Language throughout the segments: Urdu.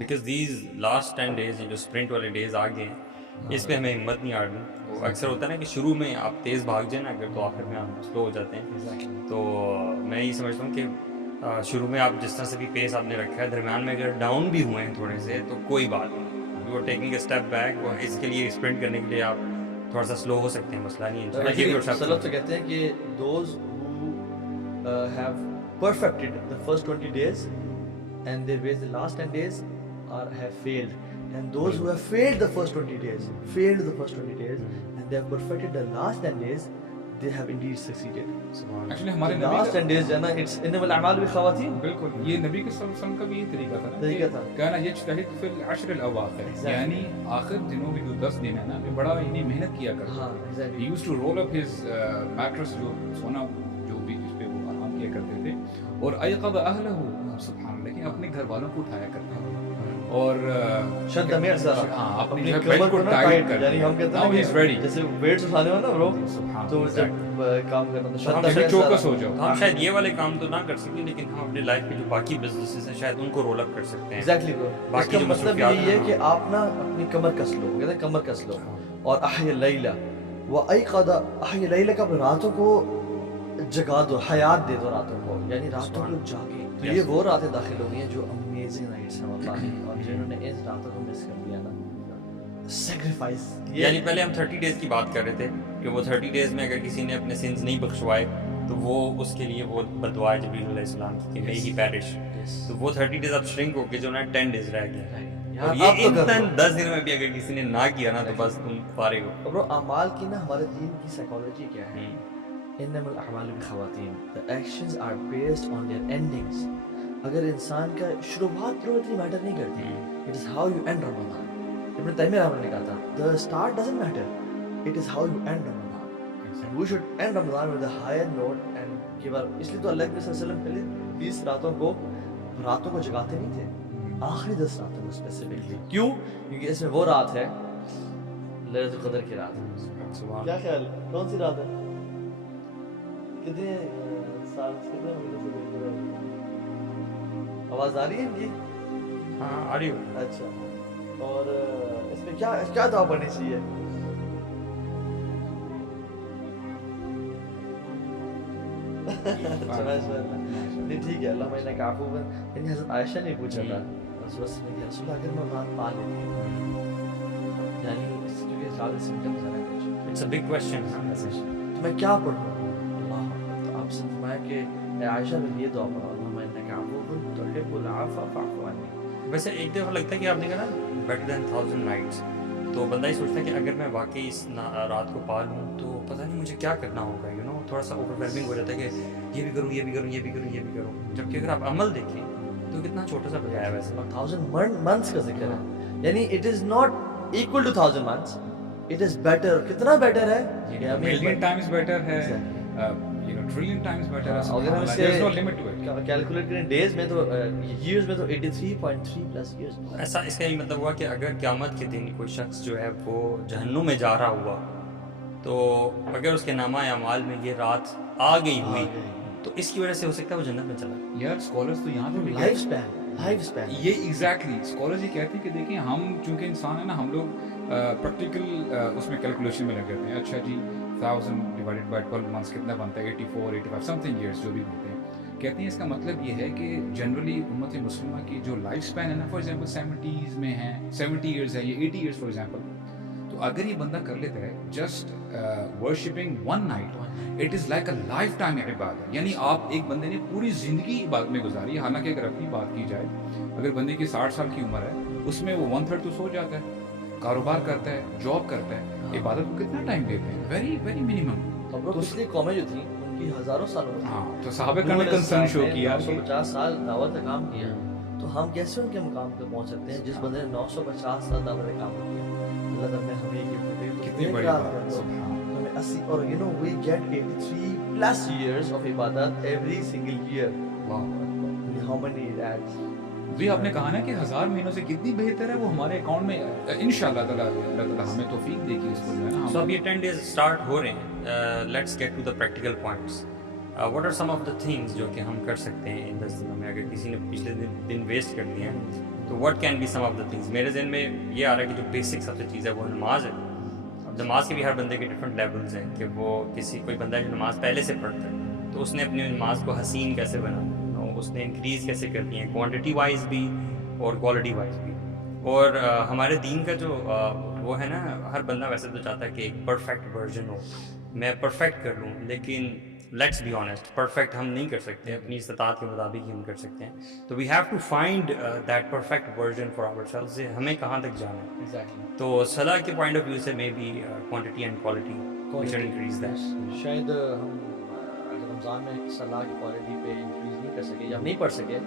بیکاز دیز لاسٹ 10 days جو اسپرنٹ والے ڈیز آ گئے ہیں اس پہ ہمیں ہمت نہیں ہارنی. وہ اکثر ہوتا ہے نا کہ شروع میں آپ تیز بھاگ جائیں نا اگر تو آخر میں آپ سلو ہو جاتے ہیں. تو میں یہ سمجھتا ہوں کہ شروع میں آپ جس طرح سے بھی پیس آپ نے رکھا ہے درمیان میں اگر ڈاؤن بھی ہوئے ہیں تھوڑے سے تو کوئی بات نہیں, you are taking a step back. اور اس کے لیے اسپرنٹ کرنے کے لیے آپ تھوڑا سا سلو ہو سکتے ہیں, مسئلہ نہیں ہے. سلف تو کہتے ہیں کہ those who have perfected the first 20 days and they waste the last 10 days have failed, and those who have failed the first 20 days and they have perfected the last 10 days, they have indeed succeeded. Actually ہمارے نبی last 10 days جو ہے نا it's انما الاعمال بالخواتیم. بالکل یہ نبی کے صلی اللہ علیہ وسلم کا بھی یہ طریقہ تھا نا, طریقہ تھا کہنا یجتہد فی العشر الاواخر, یعنی آخر دنوں میں جو 10 دن ہے نا یہ بڑا یعنی محنت کیا کرتا. ہاں exactly. he used to roll up his mattress, جو سونا جو بھی جس پہ وہ آرام کیا کرتے تھے, اور ایقظ اہلہ, سبحان اللہ, لیکن اپنے گھر والوں کو اٹھایا کرتے ہیں اور شد میں ذرا ہاں اپنی کمر کو ٹائٹ کر, یعنی ہم کہتے ہیں کہ جیسے ویٹس اٹھانے ہو نا برو, تو جب کام کرنا تو شد چوکس ہو جاؤ. ہم شاید یہ والے کام تو نہ کر سکیں لیکن ہم اپنے لائف کے جو باقی بزنسز ہیں شاید ان کو رول اپ کر سکتے ہیں. ایگزیکٹلی برو. باقی جو مطلب یہی ہے کہ آپ نا اپنی کمر کس لو, کہتے ہیں کمر کس لو. اور احیا اللیلہ وایقظ, احیا اللیلہ کا راتوں کو جگا دو, حیات دے دو راتوں کو, یعنی راتوں کو جاگیں. تو یہ وہ راتیں داخل ہو گئی ہیں جو امیزنگ نائٹس ہیں واللہ, اور جنہوں نے اس راتوں کو مس کر دیا نا سیکریفائس. یعنی پہلے ہم 30 days کی بات کر رہے تھے کہ وہ 30 days میں اگر کسی نے اپنے سنز نہیں بخشوائے تو وہ اس کے لیے وہ بددعا ہے جبریل علیہ السلام کی کہ may he perish. تو وہ 30 days اب شرنک ہو کے جو نا 10 days رہ گئے. اور یہ ان 10 دنوں میں بھی اگر کسی نے نہ کیا نا تو بس تم فارغ ہو. برو اعمال کی نا ہمارے دین کی سائیکالوجی کیا ہے, انما الاعمال بالخواتیم, the actions are based on their endings. اگر انسان کا شروعات تو اتنی میٹر نہیں کرتی, it is how you end Ramadan. ابن تیمیہ رحمہ اللہ نے کہا تھا the start doesn't matter, it is how you end Ramadan. We should end Ramadan with a higher note and give up. اس لیے تو اللہ کے صلی اللہ علیہ وسلم پہلے 20 راتوں کو جگاتے نہیں تھے, آخری 10 راتوں کو اسپیسیفکلی. کیوں؟ کیونکہ اس میں وہ رات ہے لیلۃ القدر کی رات. کیا خیال ہے کون سی رات ہے؟ کتنے سال کتنے مہینے سے دیکھ رہے ہیں؟ آواز آ رہی ہے ان کی؟ ہاں آ رہی ہو. اچھا, اور اس میں کیا دعا پڑھنی چاہیے؟ نہیں ٹھیک ہے, اللہ میں نے عفو. یعنی حضرت عائشہ نے پوچھا تھا رسول اللہ کہ رسول اللہ اگر میں رات پا لیتی ہوں, یعنی اس کے سارے سمپٹمز ہیں کچھ, اٹس اے بگ کوسچن, تو میں کیا پڑھوں؟ اللہ, تو آپ سے فرمایا کہ اے عائشہ میں یہ دعا پڑھا, اللہ میں نے عفو تحب العفو فاعف عنی. ویسے ایک دفعہ لگتا ہے کہ آپ نے کہا نا بیٹر دین 1000 nights, تو بندہ یہ سوچتا ہے کہ اگر میں واقعی اس رات کو پا لوں تو پتہ نہیں مجھے کیا کرنا ہوگا, یو نو, تھوڑا سا اوور ویلمنگ ہو جاتا ہے کہ یہ بھی کروں یہ بھی کروں یہ بھی کروں یہ بھی کروں. جبکہ اگر آپ عمل دیکھیں تو کتنا چھوٹا سا بجایا ہے ویسے. 1000 months کا ذکر ہے, یعنی it is not equal to 1000 months, it is better. کتنا بیٹر ہے؟ million times better ہے, you know, trillion times better ہے. اگر ہم there is no limit to it. Calculate کریں ڈیز میں تو years میں تو 83.3 plus years. ایسا اس کا یہ مطلب ہوا کہ اگر قیامت کے دن کوئی شخص جو ہے وہ جہنم میں جا رہا ہوا تو اگر اس کے نامہ اعمال میں یہ رات آ گئی ہوئی تو اس کی وجہ سے ہو سکتا ہے وہ جنت میں چلا. یار اسکالرس تو یہاں پہ لائف اسپین یہ ایگزیکٹلی اسکالرس یہ کہتے ہیں کہ دیکھیں ہم چونکہ انسان ہے نا, ہم لوگ پریکٹیکل اس میں کیلکولیشن میں لگ جاتے ہیں. اچھا جی 1000 ڈیوائڈیڈ بائی 12 months کتنا بنتا ہے, 84 85 سم تھنگ ایئرس جو بھی بنتے ہیں. کہتے ہیں اس کا مطلب یہ ہے کہ جنرلی امت مسلمہ کی جو لائف اسپین ہے نا, فار ایگزامپل 70s میں ہے, 70 ایئرس ہے, یہ 80 ایئرس فار ایگزامپل, تو اگر یہ بندہ کر لیتا ہے just worshipping one night, it is like a life time عبادت. یعنی آپ ایک بندے نے پوری زندگی عبادت میں گزاری. حالانکہ اگر اپنی بات کی جائے, اگر بندے کی 60 سال کی عمر ہے اس میں وہ 1/3 تو سو جاتا ہے, کاروبار کرتا ہے, جاب کرتا ہے, عبادت کو کتنا ٹائم دیتے ہیں؟ Very very minimum. دوسری قومیں جو تھیں ان کی ہزاروں سالوں میں, ہاں, تو صحابہ کرام نے کنسرن شو کیا, 950 سال دعوت کا کام کیا, تو ہم کیسے ان کے مقام پہ پہنچ سکتے ہیں جس بندے نے 950 سال دعوت کا کام کیا؟ اللہ تعالیٰ نے ہمیں یہ کتنی بڑی بات ہے. ہمیں 80 اور you know we get 83 plus years of عبادت every single year. How many days? جی آپ نے کہا نا کہ 1000 مہینوں سے کتنی بہتر ہے وہ ہمارے اکاؤنٹ میں انشاءاللہ تعالیٰ اللہ تعالیٰ ہمیں توفیق دے گی اس کو جو ہے نا. سو اب یہ 10 days اسٹارٹ ہو رہے ہیں, let's get to the practical points. What are some of the things جو کہ ہم کر سکتے ہیں ان 10 دنوں میں؟ اگر کسی نے پچھلے دن ویسٹ کر دیے ہیں تو what can be some of the things. میرے ذہن میں یہ آ رہا ہے کہ جو بیسک سب سے چیز ہے وہ نماز ہے. اب نماز کے بھی ہر بندے کے ڈفرینٹ لیولز ہیں کہ وہ کوئی بندہ جو نماز پہلے سے پڑھتا ہے تو اس نے اپنی نماز کو حسین کیسے بنانا ہے, اس نے انکریز کیسے کرنی ہے, کوانٹٹی وائز بھی اور کوالٹی وائز بھی. اور ہمارے دین کا جو وہ ہے نا, ہر بندہ ویسے تو چاہتا ہے کہ ایک پرفیکٹ ورژن ہو, میں پرفیکٹ کر لوں, لیکن لیٹس بی آنیسٹ پرفیکٹ ہم نہیں کر سکتے, اپنی استطاعت کے مطابق ہی ہم کر سکتے ہیں. تو we have to find that perfect version for ourselves, ہمیں کہاں تک جانا ہے. ایگزیکٹلی. تو صلاح کے پوائنٹ آف ویو سے maybe quantity and quality we should increase that. شاید ہم اگر رمضان میں صلاح کی کوالٹی پہ انکریز نہیں کر سکے یا نہیں پڑھ سکے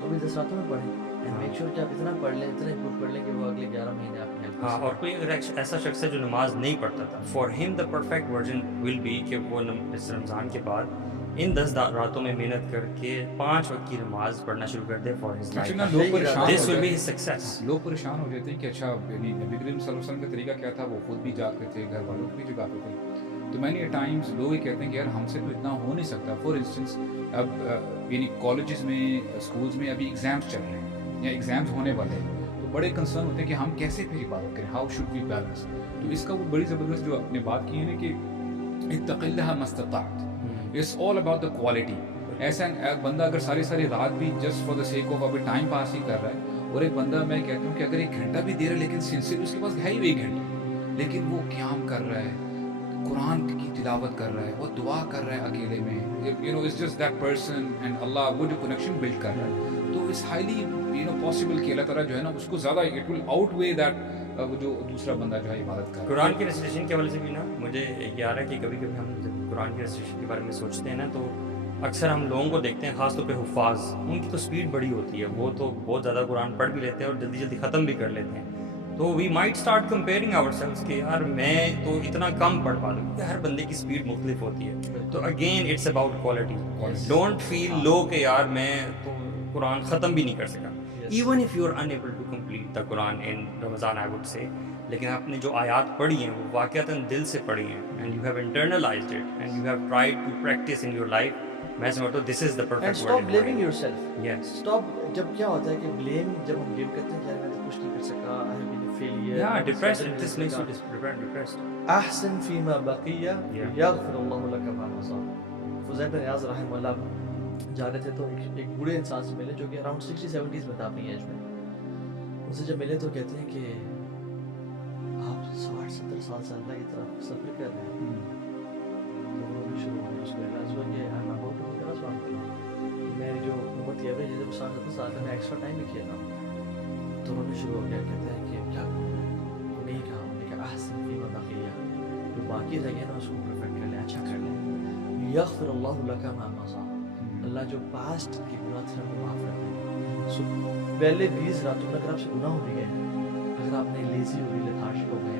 تو بھی 10 راتوں میں پڑھیں, اینڈ میک شیور کہ آپ اتنا پڑھ لیں, اتنا امپروو کر لیں کہ وہ اگلے 11 مہینے آپ کی ہیلپ. ہاں, اور کوئی اگر ایسا شخص ہے جو نماز نہیں پڑھتا تھا, فار ہم the perfect version will be کہ وہ اس رمضان کے بعد ان 10 راتوں میں محنت کر کے 5 وقت کی نماز پڑھنا شروع کر دے for his life. This will be his success. لوگ پریشان ہو جاتے ہیں کہ اچھا یعنی نبی کریم صلی اللہ علیہ وسلم کا طریقہ کیا تھا, وہ خود بھی جاگتے تھے, گھر والوں کو بھی جگاتے تھے. تو مینی ٹائمز لوگ یہ کہتے ہیں کہ یار ہم سے تو اتنا ہو نہیں سکتا. فار انسٹنس اب یعنی کالجز میں اسکولز میں ابھی ایگزامس چل رہے ہیں یا ایگزامس ہونے والے ہیں, تو بڑے کنسرن ہوتے ہیں کہ ہم کیسے پھر عبادت کریں, ہاؤ شوڈ وی بیلنس. تو اس کا وہ بڑی زبردست جو آپ نے بات کی ہے نا کہ اتق اللہ ما استطعت, it's all about the quality. ایسا بندہ اگر ساری رات بھی just for the sake of ابھی ٹائم پاس ہی کر رہا ہے, اور ایک بندہ میں کہتا ہوں کہ اگر 1 گھنٹہ بھی دے رہا ہے لیکن سنسیئر اس کے پاس ہے ہی 1 گھنٹہ, لیکن وہ قیام کر رہا ہے, قرآن کی تلاوت کر رہا ہے, وہ دعا کر رہا ہے اکیلے میں, you know it's just that person and Allah, وہ جو کنیکشن بلڈ کر رہا ہے, تو it's highly you know possible کہ اللہ تعالیٰ جو ہے نا اس کو زیادہ it will outweigh that وہ جو دوسرا بندہ جو ہے عبادت کر رہا ہے. قرآن کی ریسیٹیشن کے حوالے سے بھی نا مجھے یہ آ رہا ہے کہ کبھی کبھی ہم جب قرآن کی ریسیٹیشن کے بارے میں سوچتے ہیں نا, تو اکثر ہم لوگوں کو دیکھتے ہیں, خاص طور پہ حفاظ, ان کی تو سپیڈ بڑی ہوتی ہے, وہ تو بہت زیادہ قرآن پڑھ بھی لیتے ہیں اور جلدی ختم بھی کر لیتے ہیں. تو we might start comparing ourselves کہ یار میں تو اتنا کم پڑھ پا لوں, کیونکہ ہر بندے کی سپیڈ مختلف ہوتی ہے. تو again it's about quality. Don't feel low کہ یار میں تو قرآن ختم بھی نہیں کر سکا, even if you are unable to complete the Quran in Ramadan I would say, لیکن آپ نے جو آیات پڑھی ہیں وہ واقعتاً دل سے پڑھی ہیں, and you have internalized it and you have tried to practice in your life. میں سمجھتا ہوں this is the end perfect stop blaming yourself. Yes, stop. جب کیا ہوتا ہے کہ بلیم, جب ہم بلیم کرتے ہیں کہ یار میں تو کچھ نہیں کر سکا, I have been failure, yeah, depressed, this makes you depressed. احسن فیما بقیہ یغفر اللہ لک ما مضى. فضیل بن عیاض رحمہ اللہ جا رہے تھے تو ایک بوڑھے انسان سے ملے جو کہ اراؤنڈ 60-70 میں تھا اپنی ایج میں. ان سے جب ملے تو کہتے ہیں کہ آپ 60-70 سال سے اللہ کی طرف سفر کر رہے ہیں. تو وہ بھی شروع ہوئی, اس کو ریلائز ہوا کہ I'm about to be responsible. میری جو عمر کی ایوریج ہے وہ 60-70 سال کا, میں ایکسٹرا ٹائم بھی کھیل رہا ہوں. تو انہوں نے شروع ہو گیا, کہتے ہیں کہ کیا کروں, انہوں نے کہا, انہوں نے کہا احسن فیما بقیہ, جو باقی رہ گیا نا اس کو پرفیکٹ کر لیں, اچھا کر لیں. یغفر اللہ لک ما مضى, اللہ جو پاسٹ کے گناہ تھے ان کو معاف کر دیں. سو پہلے 20 راتوں میں اگر آپ سے گناہ ہو بھی گئے, اگر آپ نے لیزی ہو گئی, لیتھارجک ہو گئے,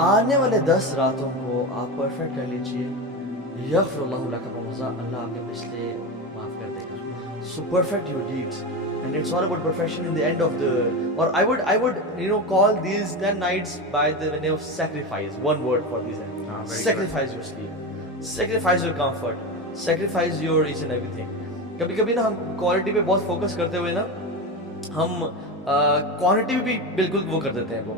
آنے والے 10 راتوں کو آپ پرفیکٹ کر لیجئے. یغفر اللہ لک ما مضى, اللہ آپ کے پچھلے معاف کر دے گا. So perfect your deeds, and it's all about perfection in the end of the, or I would you know call these 10 nights by the name of sacrifice. One word for these 10. Sacrifice your sleep, sacrifice your comfort, sacrifice your each and everything. کبھی کبھی نا ہم کوالٹی پہ بہت فوکس کرتے ہوئے نا ہم کوانٹٹی بھی بالکل وہ کر دیتے ہیں. وہ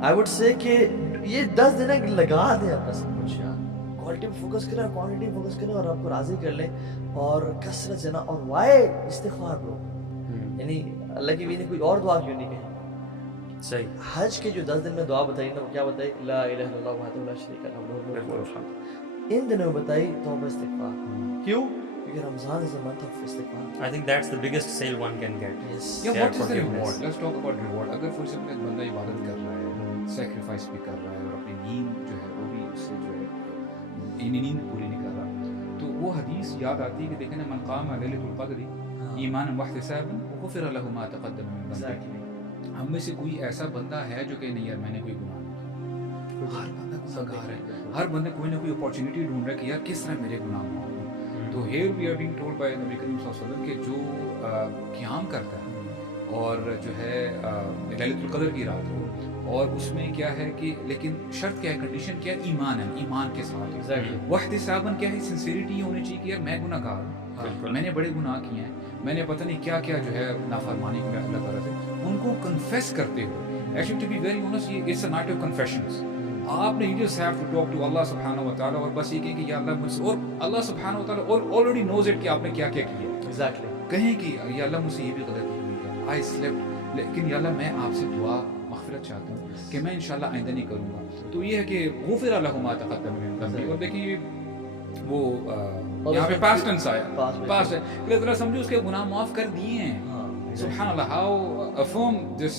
آئی وڈ سے کہ یہ 10 دن لگا دیں اپنا سب کچھ یار, کوالٹی پہ فوکس کریں اور کوانٹٹی پہ فوکس کریں اور آپ کو راضی کر لیں, اور کثرت سے نا, اور وائے استغفار کرو, یعنی اللہ کی بھی نے کوئی اور دعا کیوں نہیں کہی. صحیح. حج کے جو 10 دن میں دعا بتائی نا, وہ کیا بتائی, لا الہ الا اللہ وحدہ لا شریک لہ لہ الملک وله الحمد. ان دنوں میں بتائی توبہ استغفار. کیوں؟ کیونکہ رمضان is a month of استغفار. I think that's the biggest sale one can get. Yes. Yeah, what is the reward? Let's talk about reward. اگر for example ایک بندہ عبادت کر رہا ہے, سیکریفائس بھی کر رہا ہے, اور اپنی نیند جو ہے وہ بھی اس سے جو ہے نیند پوری نہیں کر رہا, تو وہ حدیث یاد آتی ہے کہ دیکھیں من قام لیلۃ القدر ایمانا واحتسابا غفر له ما تقدم من ذنبه. ہم میں سے کوئی ایسا بندہ ہے جو کہ نہیں یار میں نے کوئی گناہ نہیں کیا؟ ہر بندہ گناہگار ہے, ہر بندہ کوئی نہ کوئی اپارچونیٹی ڈھونڈ رہا ہے کہ یار کس طرح میرے گناہ معاف ہوں. تو here we are being told by نبی کریم صلی اللہ علیہ وسلم کہ جو قیام کرتا ہے اور جو ہے لیلۃ القدر کی رات ہو, اور اس میں کیا ہے کہ لیکن شرط کیا ہے, کنڈیشن کیا ہے, ایمان ہے, ایمان کے ساتھ. واحتساباً کیا ہے, سنسیریٹی ہونی چاہیے کہ یار میں گناہ گار ہوں, میں نے بڑے گناہ کیے ہیں, میں نے پتہ نہیں کیا کیا جو ہے نافرمانی اللہ تعالیٰ سے کنفیس کرتے ہو. Actually, to be very honest, it's a night of confessions. آپ نے you just have to talk to Allah subhanahu wa ta'ala اور بس یہ کہیں کہ یا اللہ مجھ سے, اور اللہ subhanahu wa ta'ala already knows it کہ آپ نے کیا کیا کیا. Exactly. کہیں کہ یا اللہ مجھ سے یہ بھی غلطی ہوئی ہے, I slept, لیکن یا اللہ میں آپ سے دعا مغفرت چاہتا ہوں کہ میں انشاءاللہ آئندہ نہیں کروں گا. تو یہ ہے کہ غفر لہ ما تقدم من ذنبہ. اور دیکھیے وہ یہاں پہ پاسٹ ٹینس آیا, پاسٹ ہے کہ اللہ تعالیٰ سمجھو اس کے گناہ معاف کر دیے ہیں. سبحان اللہ, how affirm this